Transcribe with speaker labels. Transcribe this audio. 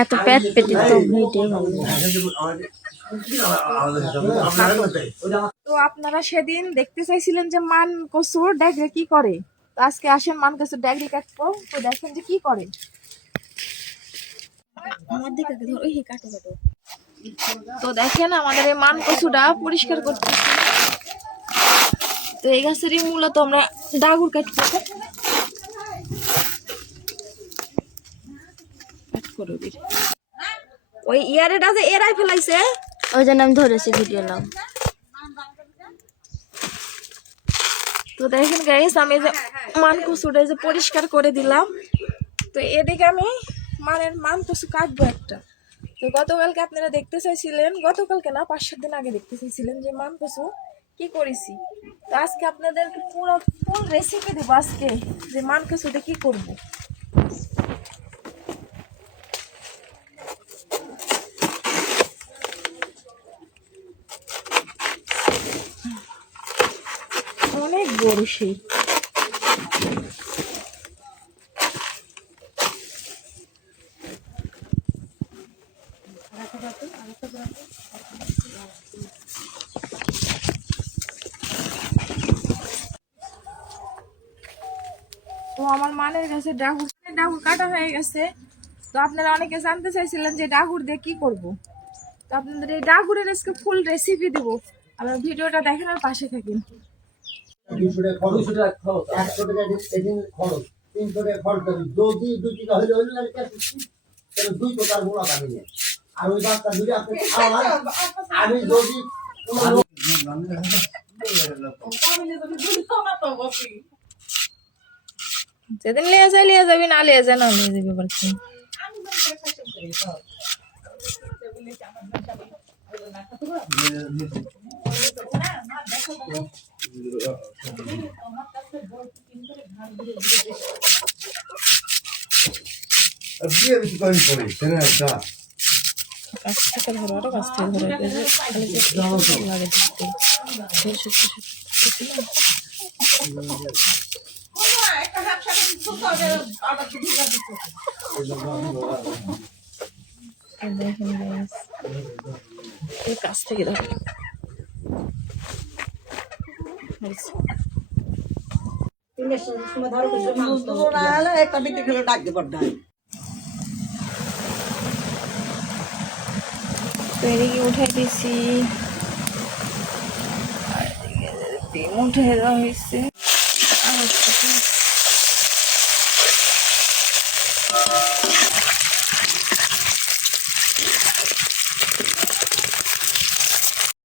Speaker 1: এত পেট পেটে তো
Speaker 2: তো আপনারা সেদিন দেখতে চাইছিলেন যে মান কসুর ড্যাগরে কি করে? তো আজকে আসেন মান কসুর ড্যাগরি কাটবো। তো দেখেন যে কি করে। আমার দিকে ধর ওই কাটো কাটো। তো দেখেন আমাদের এই মান কসুটা পরিষ্কার করতেছি। তো এই গাছেরই মূলত আমরা ডাগুর কাটবো। কাট করো বীর। ওই ইয়ারেটা যে এরাই ফেলাইছে।
Speaker 1: ওই জন্য আমি ধরেছি ভিডিও নাম।
Speaker 2: তো দেখেন গাইস আমি যে মান কচুটা যে পরিষ্কার করে দিলাম। তো এদিকে আমি মানের মান কচু কাটবো একটা। তো গতকালকে আপনারা দেখতে চাইছিলেন, গতকালকে না, পাঁচ সাত দিন আগে দেখতে চাইছিলেন যে মান কচু কি করেছি। তো আজকে আপনাদেরকে পুরো ফুল রেসিপি দেবো আজকে যে মান কচুতে কি করব। অনেক বড় সেই তো আমার মানের কাছে ডাহুর ডাহুর কাটা হয়ে গেছে। তো আপনারা অনেকে জানতে চাইছিলেন যে ডাহুর দিয়ে কি করব। তো আপনাদের এই ডাহুরের আজকে ফুল রেসিপি দেব। আমার ভিডিওটা দেখেন আর পাশে থাকেন।
Speaker 3: যদি দুই হইলে হইলে দুই গুণা পাবি না আর ওই বাচ্চা যদি আপনি খাওয়ান আমি যদি কোনো লোক
Speaker 2: যেদিন লিয়ে যায় লিয়ে যাবি না লিয়ে যায় না লিয়ে যাবি আবার কি
Speaker 4: বিয়ে বেশি করেন পরে সেটা একটা
Speaker 2: কাছ থেকে ধরো আরও কাছ থেকে ধরো লাগে দেখতে। এই কাছ থেকে ধরো।
Speaker 5: একটা বিক্রি করে ডাক দিব
Speaker 2: তো এদিকে উঠাই দিছি। আর এদিকে ডিম উঠে দেওয়া হয়েছে। আর